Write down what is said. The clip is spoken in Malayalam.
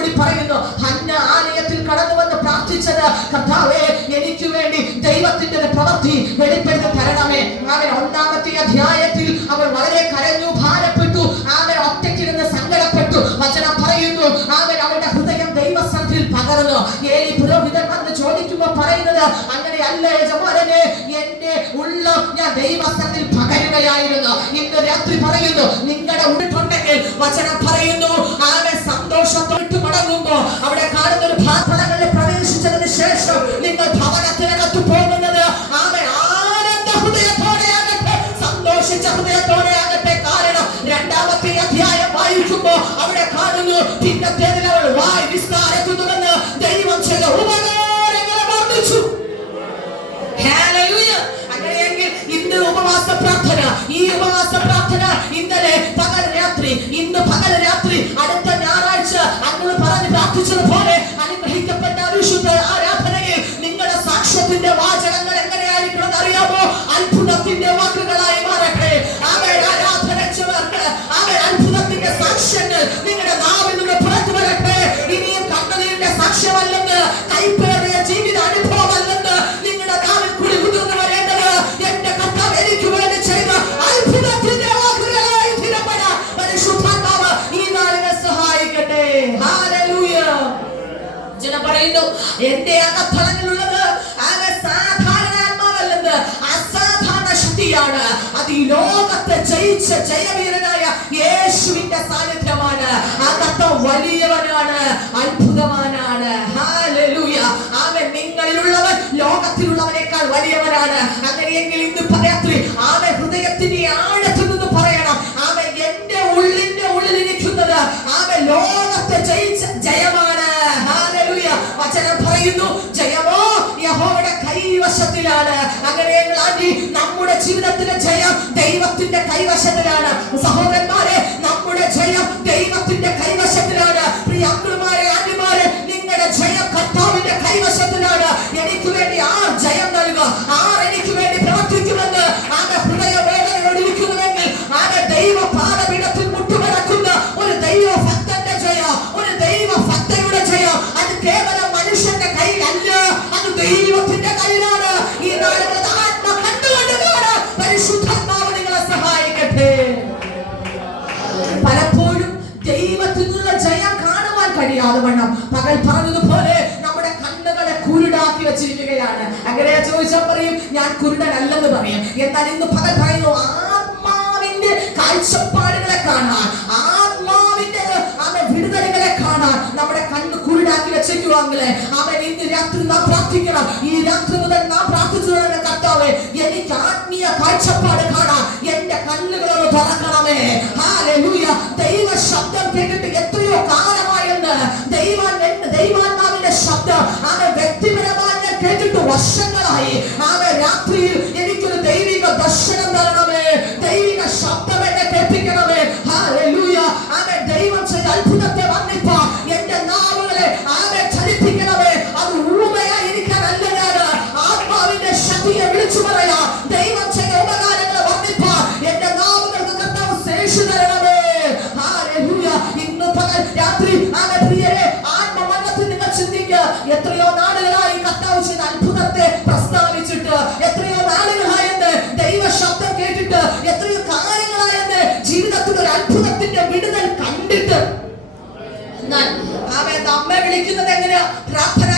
കൂടി പറയുന്നു, ഹന്ന ആലയത്തിൽ കടന്നു വന്ന് പ്രാർത്ഥിച്ചത്, കർത്താവേ എനിക്ക് വേണ്ടി ദൈവത്തിന്റെ ഒരു പ്രവൃത്തി വെളിപ്പെടുത്തി തരണമേ. അവൻ 1-ാമത്തെ അധ്യായത്തിൽ അവർ വളരെ കരഞ്ഞു, ഭാരപ്പെട്ടു, അവൻ ഒറ്റയ്ക്കിരുന്ന് സങ്കടപ്പെട്ടു. വചനം പറയുന്നു, അവൻ അവരുടെ ഹൃദയം ദൈവസന്നിധിയിൽ പകർന്നു. ഏലി പുരോഹിതൻ വന്ന് ചോദിക്കുമ്പോൾ പറയുന്നത്, അങ്ങനെയല്ല യജമാനനെ, എന്റെ ഉള്ളം ഞാൻ ദൈവസന്നിധിയിൽ പകരുകയായിരുന്നു. ഇന്ന് രാത്രി പറയുന്നു, നിങ്ങളുടെ ഉള്ളിട്ടുണ്ടെങ്കിൽ വചനം പറയുന്നു, അവൻ സന്തോഷത്തോട്ട് മടങ്ങുമ്പോ അവിടെ കാണുന്ന ഒരു ഭാഗങ്ങളിൽ പ്രവേശിച്ചതിന് ശേഷം നിങ്ങൾ ഭവനത്തിനകത്ത് പോകുന്നത് അവൻ ആനന്ദ ഹൃദയത്തോടെയാകട്ടെ, സന്തോഷിച്ച ഹൃദയത്തോടെയാകട്ടെ. കാരണം 2-ാമത്തെ അധ്യായം വായിക്കുമ്പോ അവിടെ കാണുന്നു, പിന്നത്തേതിൽ അവൾ വായ് വിസ്താരത്തിൽ തുറന്ന് ദൈവം ചില ഉപകാരങ്ങളെ വർദ്ധിച്ചു. അങ്ങനെയെങ്കിൽ ഇന്ന് ഉപവാസ പ്രാർത്ഥന, ഈ ഉപവാസ പ്രാർത്ഥന ഇന്നലെ പകൽ രാത്രി, ഇന്ന് പകൽ രാത്രി, അടുത്ത ഞായറാഴ്ച അന്ന് പറഞ്ഞ് പ്രാർത്ഥിച്ചതുപോലെ അനുഗ്രഹിക്കപ്പെട്ട വിശുദ്ധ ആരാധനയിൽ നിങ്ങളുടെ സാക്ഷ്യത്തിന്റെ വാചകങ്ങൾ എങ്ങനെയായിരിക്കണം അറിയാമോ? അത്ഭുതത്തിന്റെ വാക്കുകളായി മാറട്ടെ. അവൻ ആരാധനച്ചവർക്ക് അവൻ അത്ഭുതത്തിന്റെ സാക്ഷ്യങ്ങൾ നിങ്ങളുടെ നാവിൽ നിന്ന് പുറത്തു വരട്ടെ. ഇനിയും കണ്ണുനീരിന്റെ സാക്ഷ്യമല്ലെന്ന്, കൈപ്പേറിയ ജീവിത അനുഭവമല്ലെന്ന് നിങ്ങളുടെ നാവിൽ കൂടി ഉതിർന്നു വരേണ്ടത് എന്റെ കർത്താവ് എനിക്ക് വേണ്ടി ചെയ്ത അത്ഭുതത്തിന്റെ വാക്കുകളായി സ്ഥിരപ്പെടാൻ പരിശുദ്ധാത്മാവ് ഈ നാളിനെ സഹായിക്കട്ടെ. ഹല്ലേലൂയ. ജനം പറയുന്നു, എന്റെ അകത്തളങ്ങളിലുള്ളത് അവൻ സാധാരണ ആത്മാവല്ലെന്ന്, അസാധാരണ ശക്തിയാണ്. അത് ഈ ലോകത്തെ ജയിച്ച ജയവീരനായ യേശുവിന്റെ സാന്നിധ്യമാണ്. അകത്ത് വലിയവനാണ്, അത്ഭുതവാനാണ്. ഹല്ലേലൂയ. അവൻ നിങ്ങളിലുള്ളവൻ ലോകത്തിലുള്ളവനേക്കാൾ വലിയവനാണ്. അങ്ങനെയെങ്കിൽ ഇന്ന് രാത്രി അവൻ ഹൃദയത്തിന്റെ ആഴത്തിൽ നിന്ന് പറയണം, അവൻ എന്റെ ഉള്ളിന്റെ ഉള്ളിലിരിക്കുന്നത് അവൻ ലോകത്തെ ജയിച്ച ജയമാണ്. ഹല്ലേലൂയ. വചനം പറയുന്നു, ജയമോ യഹോവയുടെ കൈവശത്തിലാണ്. അങ്ങനെയെങ്കിൽ നമ്മുടെ ജീവിതത്തിലെ ജയം ദൈവത്തിന്റെ കൈവശത്തിലാണ്. സഹോദരന്മാരെ, നമ്മുടെ ജയം ദൈവത്തിന്റെ കൈവശത്തിലാണ്. പ്രിയ അങ്കിൾമാരെ, ആന്റിമാരെ, നിങ്ങളുടെ ജയം കർത്താവിന്റെ കൈവശത്തിലാണ്. എനിക്ക് വേണ്ടി ആർ ജയം നൽകുക, ആർ എനിക്ക് വേണ്ടി പ്രവർത്തിക്കുമെന്ന് ആകെ ഹൃദയവേദനയോടിരിക്കുന്നുവെങ്കിൽ ആകെ ദൈവ പാദപീഠത്തിൽ മുട്ടുമടക്കുന്ന ഒരു ദൈവഭക്തന്റെ ജയം, ഒരു ദൈവഭക്തയുടെ ജയം, അത് കേവലം മനുഷ്യന്റെ കയ്യിലല്ല, അത് ദൈവത്തിന്റെ കയ്യിലാണ്. ഈ നാളുകളിൽ ആത്മ കണ്ടുകൊണ്ടാണ്. പരിശുദ്ധാത്മാവ് നിങ്ങളെ സഹായിക്കട്ടെ. പലപ്പോഴും ദൈവത്തിൽ നിന്നുള്ള ജയം കാണുവാൻ കഴിയാതെ വണ്ണം പകൽ പറഞ്ഞതുപോലെ നമ്മുടെ കണ്ണുകളെ കുരുടാക്കി വെച്ചിരിക്കുകയാണ്. അങ്ങനെ ചോദിച്ചാൽ പറയും, ഞാൻ കുരുടനല്ലെന്ന് പറയും. എന്നാൽ ഇന്ന് പകൽ പറയുന്നു, ആത്മാവിന്റെ കാഴ്ചപ്പാടുകളെ കാണാൻ, ആത്മാവിന്റെ വിടുതലുകളെ കാണാൻ നമ്മുടെ കണ്ണ് കുരുടാക്കി വെച്ചേക്കുവാങ്കില് അവൻ ഇന്ന് രാത്രി നാം പ്രാർത്ഥിക്കണം. ഈ രാത്രി മുതൽ നാം പ്രാർത്ഥിച്ചതാണ്, കർത്താവേ എനിക്ക് ആത്മീയ കാഴ്ചപ്പാട് കാണാൻ എന്റെ കണ്ണുകളോട് തുറക്കണമേ. ഹല്ലേലൂയ. ദൈവ ശബ്ദം കേട്ടിട്ട് എത്രയോ കാലമായെന്ന്, ദൈവാത്മാവിന്റെ ശബ്ദം അവൻ വ്യക്തിപരമായി ഞാൻ കേട്ടിട്ട് വർഷങ്ങളായി. അവൻ രാത്രിയിൽ എനിക്കൊരു ദൈവിക ദർശനം തരണമേ, ദൈവിക ശബ്ദം എന്നെ കേൾപ്പിക്കണമേ. ഹല്ലേലൂയ. അവൻ ദൈവം ചെയ്ത അത്ഭുതത്തെ വർണ്ണിപ്പാൻ എന്റെ നാവുകളെ അവൻ ചലിപ്പിക്കണമേ. അത് ഊമയായി ഇരിക്കാനല്ല, ഞാൻ ആത്മാവിന്റെ ശക്തിയെ വിളിച്ചു പറയാം. ദൈവം ചെയ്ത ഉപകാരങ്ങളെ വർണ്ണിപ്പാൻ എന്റെ നാവുകൾക്ക് കർത്താവ് ശേഷി തരണമേ. ഹല്ലേലൂയ. ഇന്ന് പകൽ രാത്രി അവൻ പ്രിയരെ ആത്മമണ്ഡലത്തിൽ നിങ്ങൾ ചിന്തിക്കുക, എത്രയോ നാളുകളായി കർത്താവ് ചെയ്ത അത്ഭുതത്തെ പ്രസ്താവിച്ചിട്ട്, എത്രയോ നാളുകളായെന്ന് ദൈവ ശബ്ദം കേട്ടിട്ട്, എത്രയോ കാര്യങ്ങളായെന്ന് ജീവിതത്തിൽ ഒരു അത്ഭുതത്തിന്റെ വിടുതൽ കണ്ടിട്ട്, എന്നാൽ അവൻ നമ്മെ വിളിക്കുന്നത് എങ്ങനെയാ? പ്രാർത്ഥന